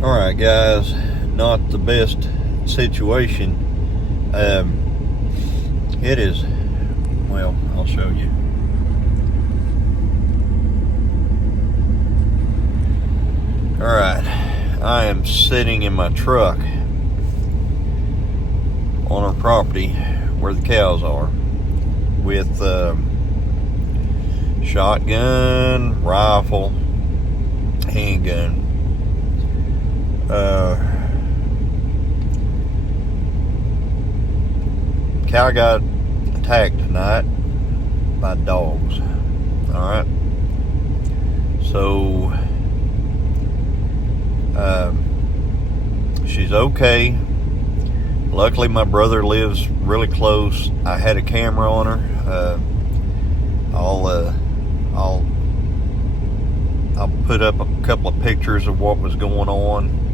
Alright guys, not the best situation. It is, well, I'll show you. Alright, I am sitting in my truck on our property where the cows are with shotgun, rifle, handgun. Cow got attacked tonight by dogs. Alright. So she's okay. Luckily my brother lives really close. I had a camera on her. I'll put up a couple of pictures of what was going on.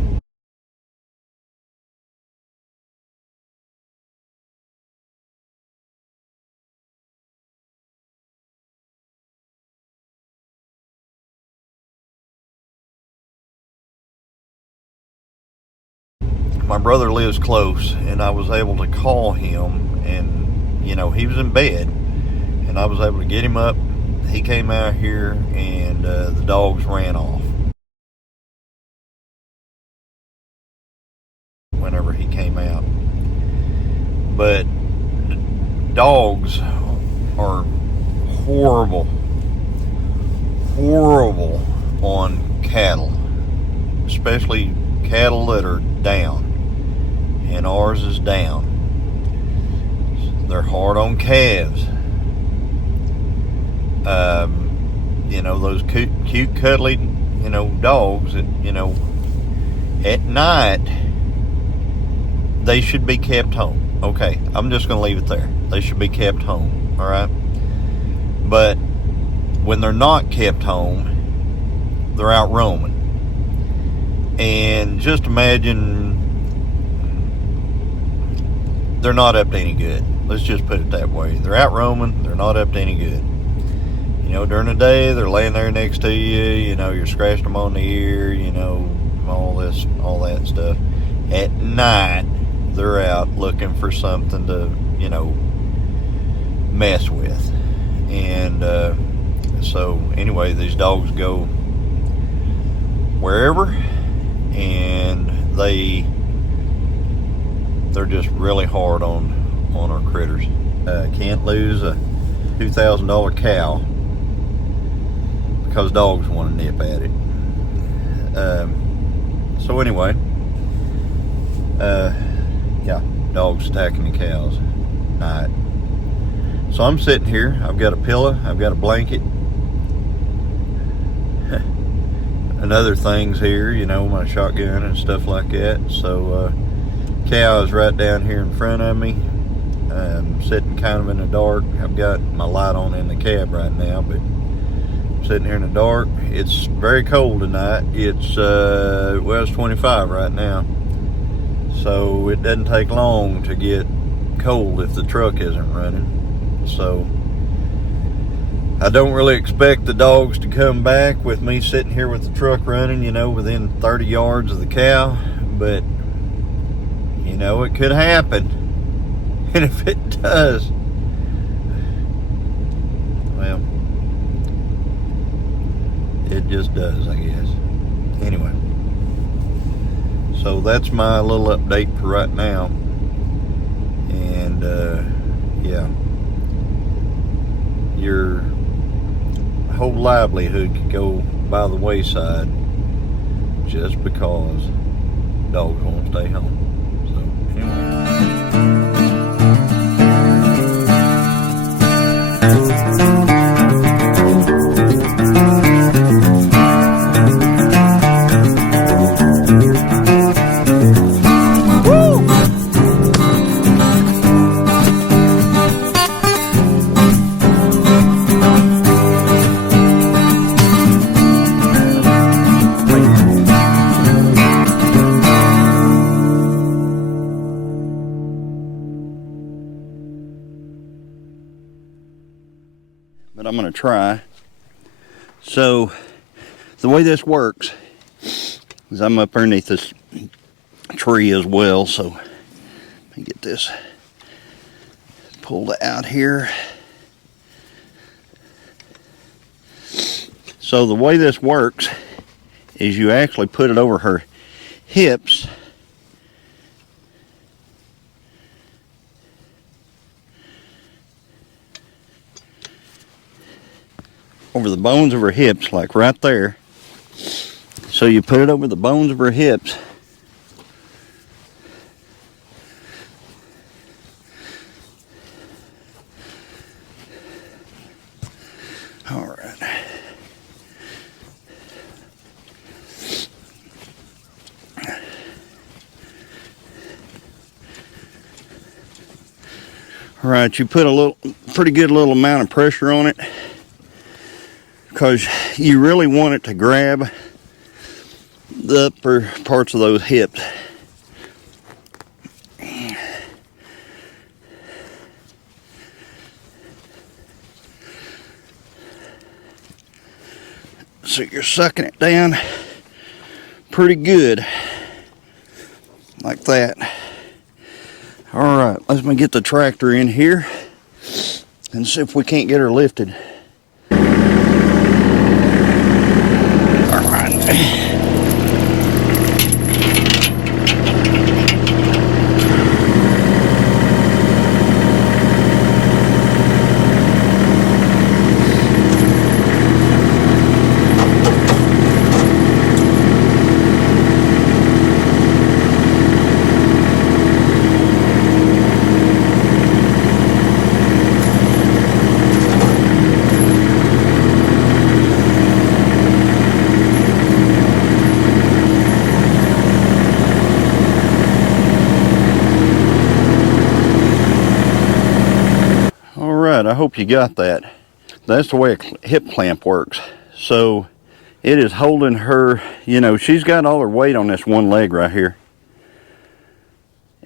My brother lives close, and I was able to call him, and you know, he was in bed, and I was able to get him up. He came out here, and the dogs ran off whenever he came out. But dogs are horrible on cattle, especially cattle that are down, and ours is down. They're hard on calves. You know, those cute cuddly, you know, dogs that, you know, at night they should be kept home. Okay, I'm just gonna leave it there. They should be kept home. All right, but when they're not kept home, they're out roaming. And just imagine, they're not up to any good. Let's just put it that way. They're out roaming, they're not up to any good. You know, during the day, they're laying there next to you, you know, you're scratching them on the ear, you know, all that stuff. At night, they're out looking for something to, you know, mess with. And so anyway, these dogs go wherever, and they're just really hard on our critters. Can't lose a $2,000 cow because dogs want to nip at it. So anyway, yeah, dogs attacking the cows at night. So I'm sitting here, I've got a pillow, I've got a blanket, and other things here, you know, my shotgun and stuff like that. So cow is right down here in front of me. I'm sitting kind of in the dark. I've got my light on in the cab right now, but I'm sitting here in the dark. It's very cold tonight. It's well, it's 25 right now, so it doesn't take long to get cold if the truck isn't running. So I don't really expect the dogs to come back with me sitting here with the truck running, you know, within 30 yards of the cow, but you know, it could happen. And if it does, well, it just does, I guess. Anyway, so that's my little update for right now. And yeah, your whole livelihood could go by the wayside just because dogs won't stay home. So anyway. But I'm going to try. So the way this works Because I'm up underneath this tree as well, so let me get this pulled out here. So the way this works is you actually put it over her hips, over the bones of her hips, like right there. So you put it over the bones of her hips. All right. All right, you put a pretty good little amount of pressure on it, because you really want it to grab the upper parts of those hips. So you're sucking it down pretty good, like that. All right, let me get the tractor in here and see if we can't get her lifted. All right. I hope you got that. That's the way a hip clamp works. So it is holding her, you know, she's got all her weight on this one leg right here.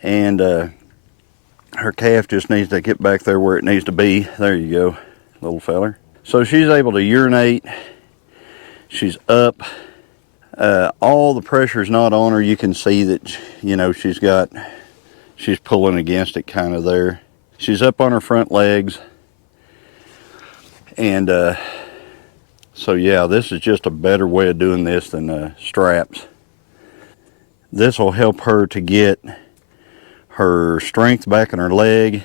And her calf just needs to get back there where it needs to be. There you go, little feller. So she's able to urinate. She's up. All the pressure's not on her. You can see that, you know, she's pulling against it kind of there. She's up on her front legs. And so yeah, this is just a better way of doing this than straps. This will help her to get her strength back in her leg.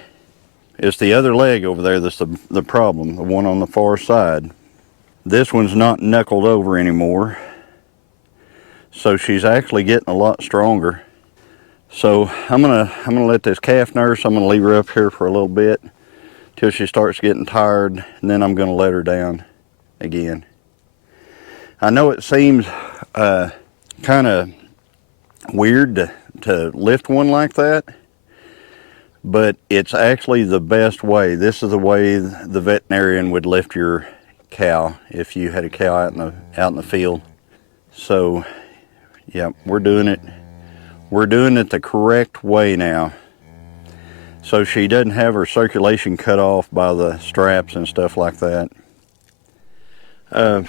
It's the other leg over there that's the problem, the one on the far side. This one's not knuckled over anymore, so she's actually getting a lot stronger. So I'm gonna let this calf nurse. I'm gonna leave her up here for a little bit till she starts getting tired, and then I'm gonna let her down again. I know it seems kind of weird to lift one like that, but it's actually the best way. This is the way the veterinarian would lift your cow if you had a cow out in the field. So yeah, we're doing it the correct way now, so she doesn't have her circulation cut off by the straps and stuff like that. The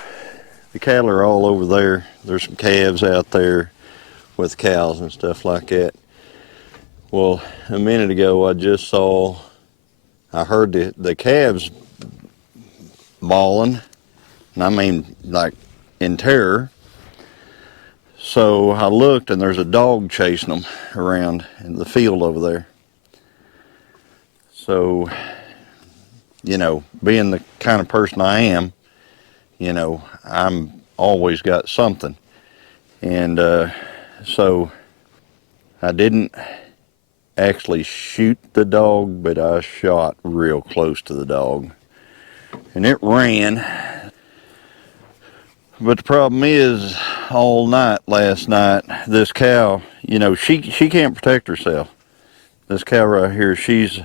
cattle are all over there. There's some calves out there with cows and stuff like that. Well, a minute ago I heard the calves bawling, and I mean like in terror. So I looked, and there's a dog chasing them around in the field over there. So, you know, being the kind of person I am, you know, I'm always got something. And so I didn't actually shoot the dog, but I shot real close to the dog. And it ran. But the problem is, all night last night, this cow, you know, she can't protect herself. This cow right here, she's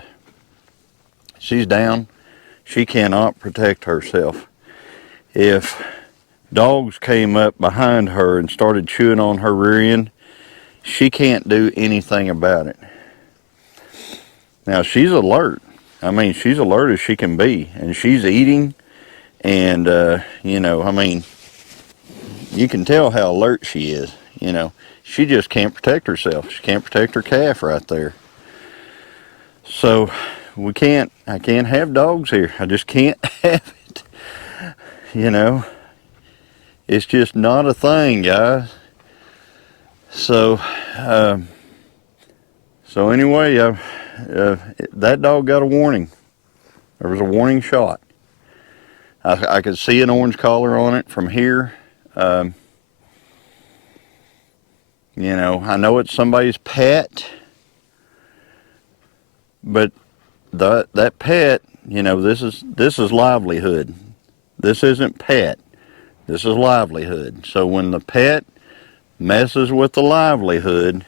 down. She cannot protect herself. If dogs came up behind her and started chewing on her rear end, she can't do anything about it. Now, she's alert. I mean, she's alert as she can be, and she's eating, and you know, I mean, you can tell how alert she is. You know, she just can't protect herself. She can't protect her calf right there. So I can't have dogs here. I just can't have it. You know, it's just not a thing, guys. So, anyway, that dog got a warning. There was a warning shot. I could see an orange collar on it from here. You know, I know it's somebody's pet, but that pet, you know, this is livelihood. This isn't pet. This is livelihood. So when the pet messes with the livelihood,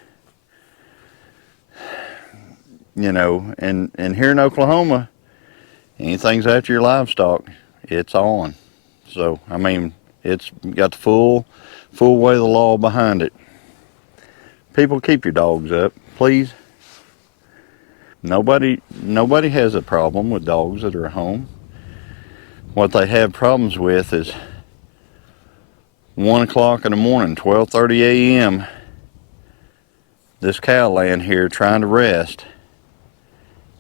you know, and here in Oklahoma, anything's after your livestock, it's on. So, I mean, it's got the full weight of the law behind it. People, keep your dogs up, please. Nobody has a problem with dogs that are at home. What they have problems with is 1 o'clock in the morning, 12:30 a.m., this cow laying here trying to rest,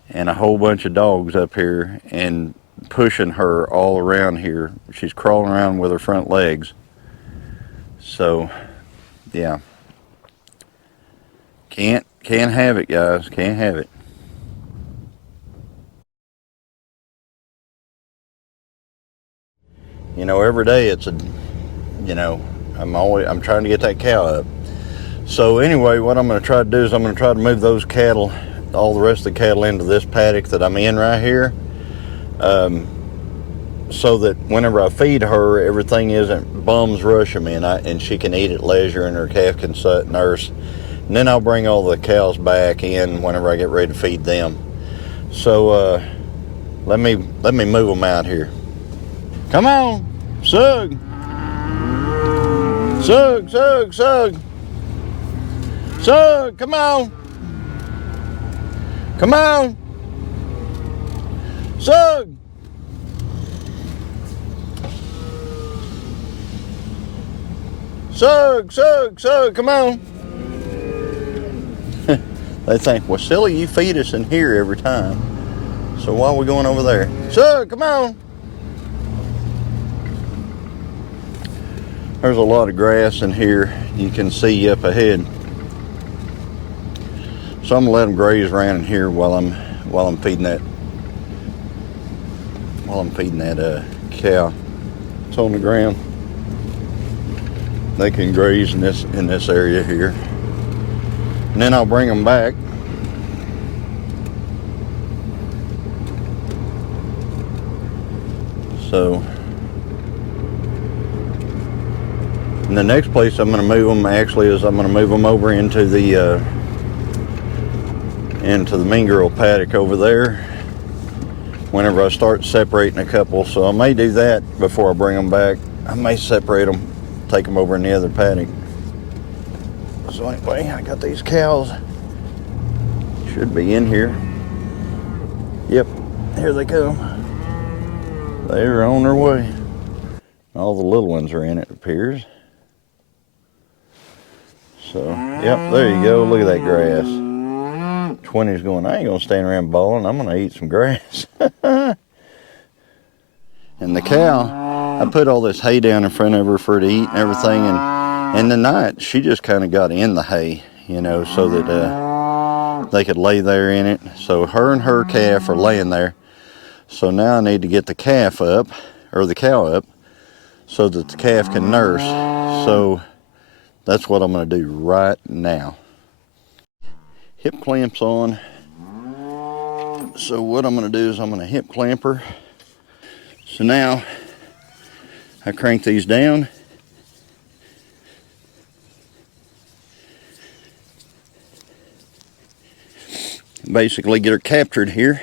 and a whole bunch of dogs up here and pushing her all around here. She's crawling around with her front legs. So, yeah. Can't have it, guys. Can't have it. You know, every day it's you know, I'm trying to get that cow up. So anyway, what I'm going to try to do is I'm going to try to move those cattle, all the rest of the cattle, into this paddock that I'm in right here, so that whenever I feed her, everything isn't bums rushing me, and she can eat at leisure, and her calf can nurse. And then I'll bring all the cows back in whenever I get ready to feed them. So let me move them out here. Come on, Sug. Sug, Sug, Sug. Sug, come on. Come on. Sug. Sug, Sug, Sug, come on. They think, well, silly, you feed us in here every time, so why are we going over there? Sug, come on. There's a lot of grass in here you can see up ahead, so I'm gonna let them graze around in here while I'm feeding that cow. It's on the ground. They can graze in this area here, and then I'll bring them back. So, and the next place I'm going to move them actually is I'm going to move them over into the mean girl paddock over there whenever I start separating a couple. So I may do that before I bring them back. I may separate them, take them over in the other paddock. So anyway, I got these cows. Should be in here. Yep, here they come. They're on their way. All the little ones are in, it appears. So, yep, there you go. Look at that grass. 20's going, I ain't going to stand around bawling. I'm going to eat some grass. And the cow, I put all this hay down in front of her for her to eat and everything. And the night, she just kind of got in the hay, you know, so that they could lay there in it. So her and her calf are laying there. So now I need to get the calf up, or the cow up, so that the calf can nurse. So that's what I'm going to do right now. Hip clamps on. So what I'm going to do is I'm going to hip clamp her. So now I crank these down. Basically get her captured here.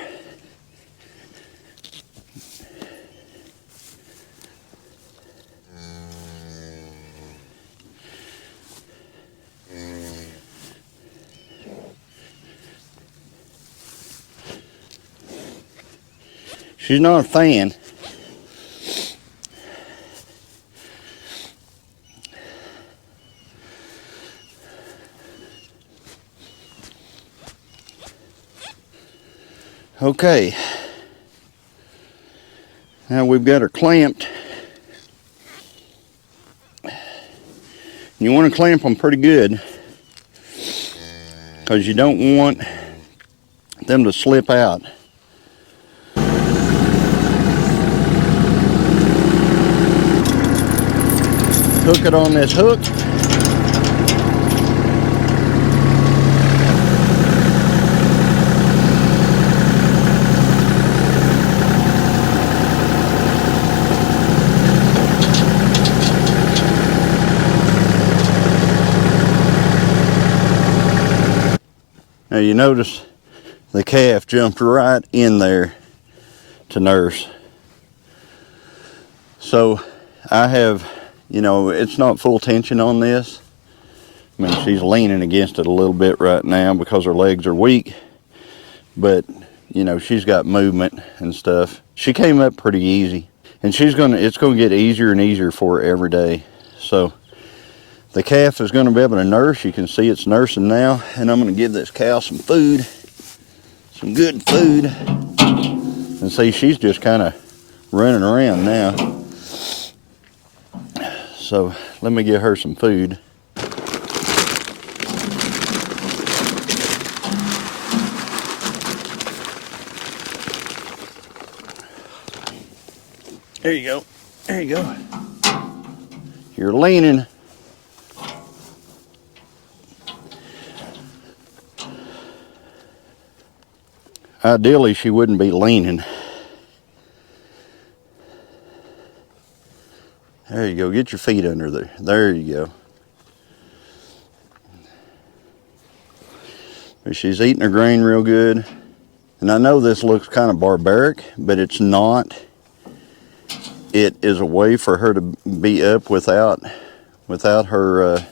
She's not a fan. Okay, now we've got her clamped. You want to clamp them pretty good because you don't want them to slip out. Hook it on this hook. Now you notice the calf jumped right in there to nurse. So I have, you know, it's not full tension on this. I mean, she's leaning against it a little bit right now because her legs are weak, but you know, she's got movement and stuff. She came up pretty easy, and it's gonna get easier and easier for her every day. So the calf is gonna be able to nurse. You can see it's nursing now, and I'm gonna give this cow some food, some good food. And see, she's just kind of running around now. So let me give her some food. There you go. There you go. You're leaning. Ideally, she wouldn't be leaning. There you go. Get your feet under there. There you go. But she's eating her grain real good. And I know this looks kind of barbaric, but it's not. It is a way for her to be up without her,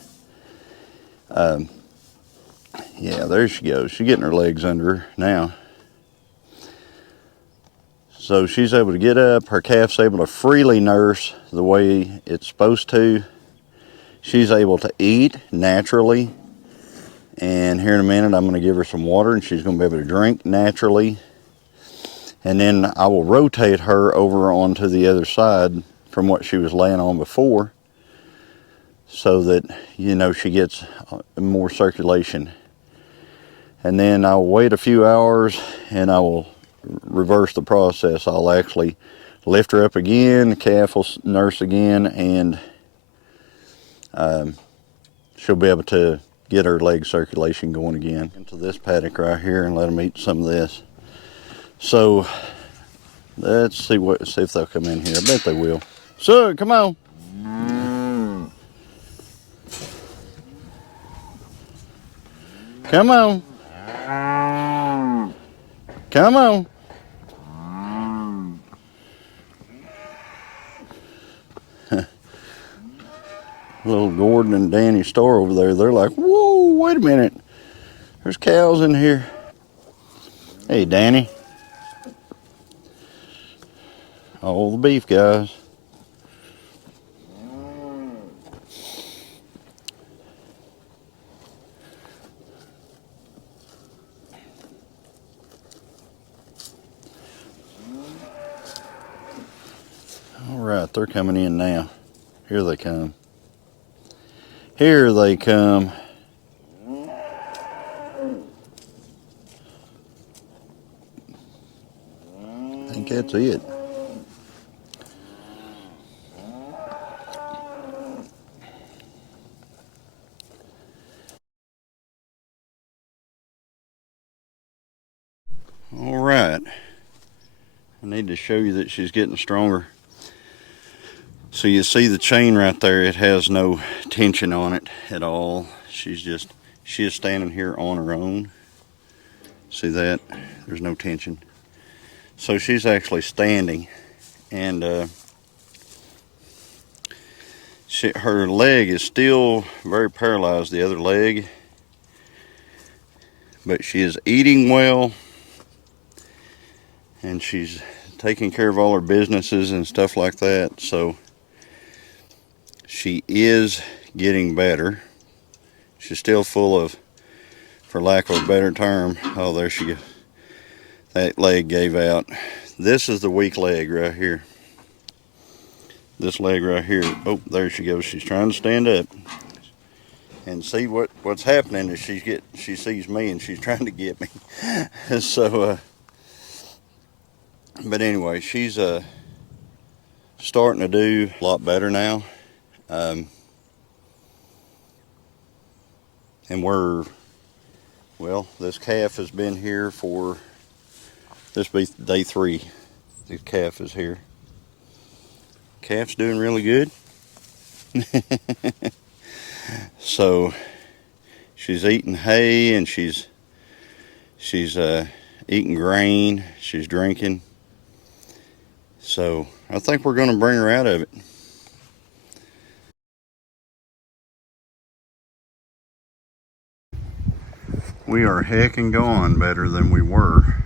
yeah, there she goes. She's getting her legs under her now. So she's able to get up. Her calf's able to freely nurse the way it's supposed to. She's able to eat naturally. And here in a minute, I'm going to give her some water, and she's going to be able to drink naturally. And then I will rotate her over onto the other side from what she was laying on before, so that, you know, she gets more circulation. And then I'll wait a few hours, and I will reverse the process. I'll actually lift her up again, the calf will nurse again, and she'll be able to get her leg circulation going again. Into this paddock right here and let them eat some of this. So let's see if they'll come in here. I bet they will. So come on. Come on. Come on. Little Gordon and Danny store over there, they're like, whoa, wait a minute. There's cows in here. Hey, Danny. All the beef guys. All right, they're coming in now. Here they come. Here they come. I think that's it. All right. I need to show you that she's getting stronger. So you see the chain right there, it has no tension on it at all. She is standing here on her own. See that? There's no tension. So she's actually standing, and her leg is still very paralyzed, the other leg, but she is eating well, and she's taking care of all her businesses and stuff like that. So she is getting better. She's still full of, for lack of a better term, oh, there she goes. That leg gave out. This is the weak leg right here. This leg right here. Oh, there she goes. She's trying to stand up. And see what's happening is she sees me and she's trying to get me. So but anyway, she's starting to do a lot better now. And this calf has been here for, this be day 3. The calf is here. Calf's doing really good. So she's eating hay and she's eating grain. She's drinking. So I think we're going to bring her out of it. We are hecking gone better than we were,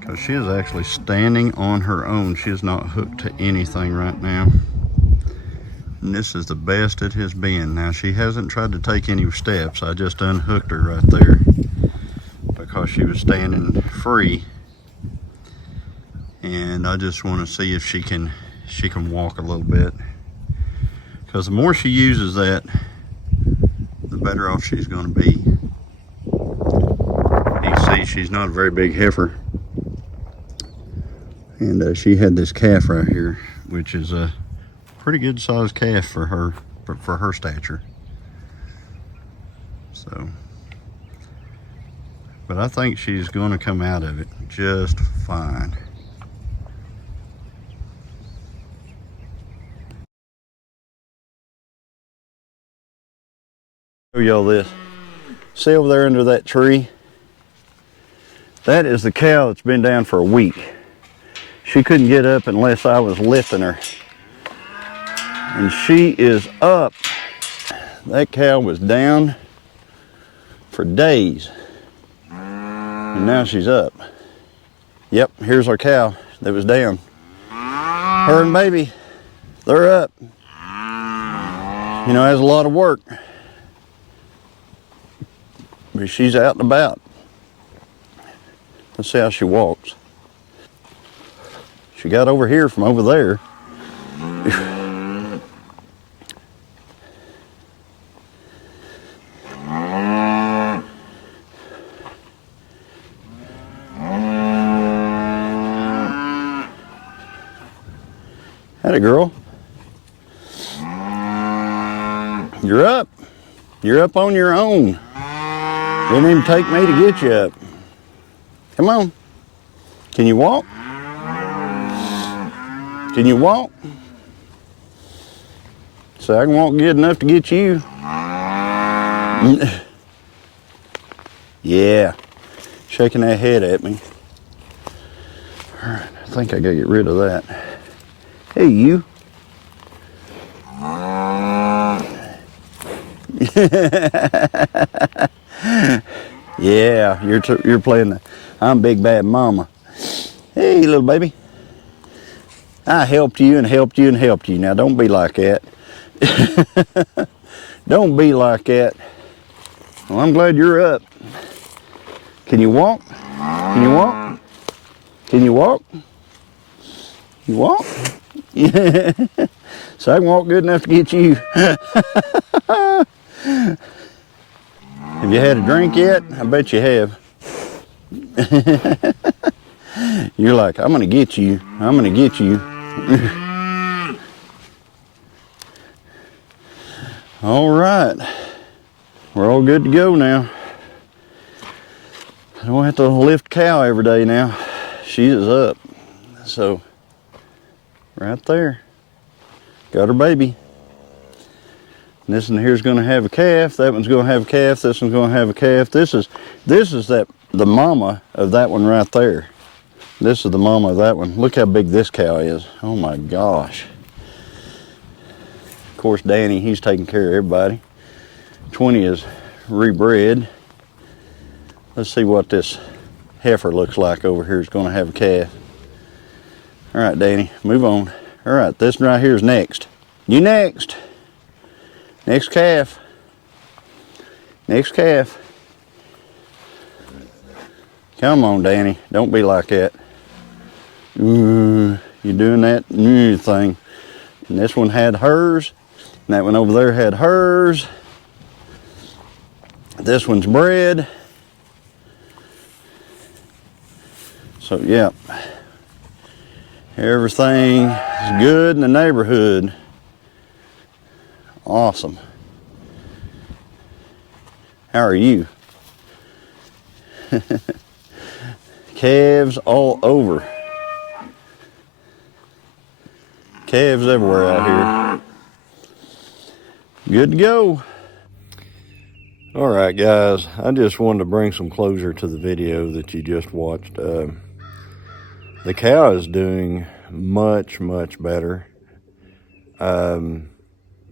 because she is actually standing on her own. She is not hooked to anything right now. And this is the best it has been. Now, she hasn't tried to take any steps. I just unhooked her right there because she was standing free. And I just want to see if she can walk a little bit. Because the more she uses that, the better off she's going to be. You can see she's not a very big heifer. And she had this calf right here, which is a pretty good sized calf for her stature. So, but I think she's going to come out of it just fine. Show y'all this. See over there under that tree? That is the cow that's been down for a week. She couldn't get up unless I was lifting her. And she is up. That cow was down for days. And now she's up. Yep, here's our cow that was down. Her and baby, they're up. You know, that's a lot of work. But she's out and about. Let's see how she walks. She got over here from over there. Atta girl. You're up. You're up on your own. Didn't even take me to get you up. Come on. Can you walk? Can you walk? So I can walk good enough to get you. Yeah. Shaking that head at me. All right, I think I gotta get rid of that. Hey, you. Yeah, you're playing the I'm big bad mama. Hey, little baby. I helped you and helped you and helped you. Now don't be like that. Don't be like that. Well, I'm glad you're up. Can you walk? Can you walk? Can you walk? You walk? Yeah. So I can walk good enough to get you. Have you had a drink yet? I bet you have. You're like, I'm gonna get you. I'm gonna get you. All right. We're all good to go now. I don't have to lift cow every day now. She is up. So, right there. Got her baby. And this one here's gonna have a calf. That one's gonna have a calf. This one's gonna have a calf. This is the mama of that one right there. This is the mama of that one. Look how big this cow is. Oh my gosh. Of course, Danny, he's taking care of everybody. 20 is rebred. Let's see what this heifer looks like over here. It's gonna have a calf. All right, Danny, move on. All right, this one right here is next. You next. Next calf. Next calf. Come on, Danny. Don't be like that. You're doing that thing. And this one had hers. And that one over there had hers. This one's bred. So, yeah. Everything is good in the neighborhood. Awesome. How are you? Calves all over. Calves everywhere out here. Good to go. All right, guys. I just wanted to bring some closure to the video that you just watched. The cow is doing much, much better.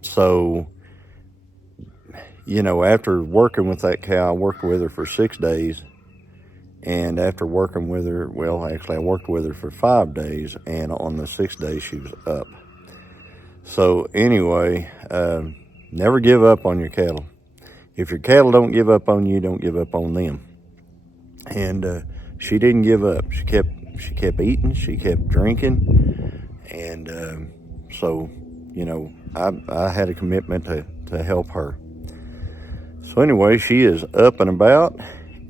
So, you know, after working with that cow, I worked with her for 6 days. And after working with her, well, actually I worked with her for 5 days, and on the 6th day she was up. So anyway, never give up on your cattle. If your cattle don't give up on you, don't give up on them. And she didn't give up. She kept eating, she kept drinking, and so, you know, I had a commitment to help her. So anyway, she is up and about,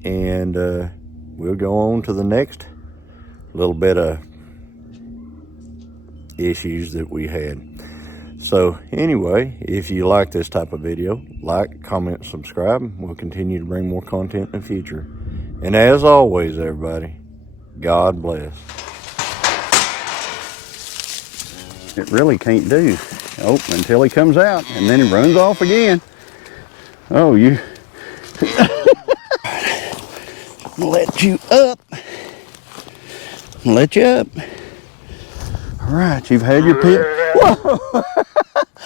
and we'll go on to the next little bit of issues that we had. So anyway, if you like this type of video, like, comment, subscribe. We'll continue to bring more content in the future. And as always, everybody, God bless. It really can't do. Oh, until he comes out, and then he runs off again. Oh, you. I'm gonna let you up. I'm gonna let you up. All right, you've had your pit. Whoa!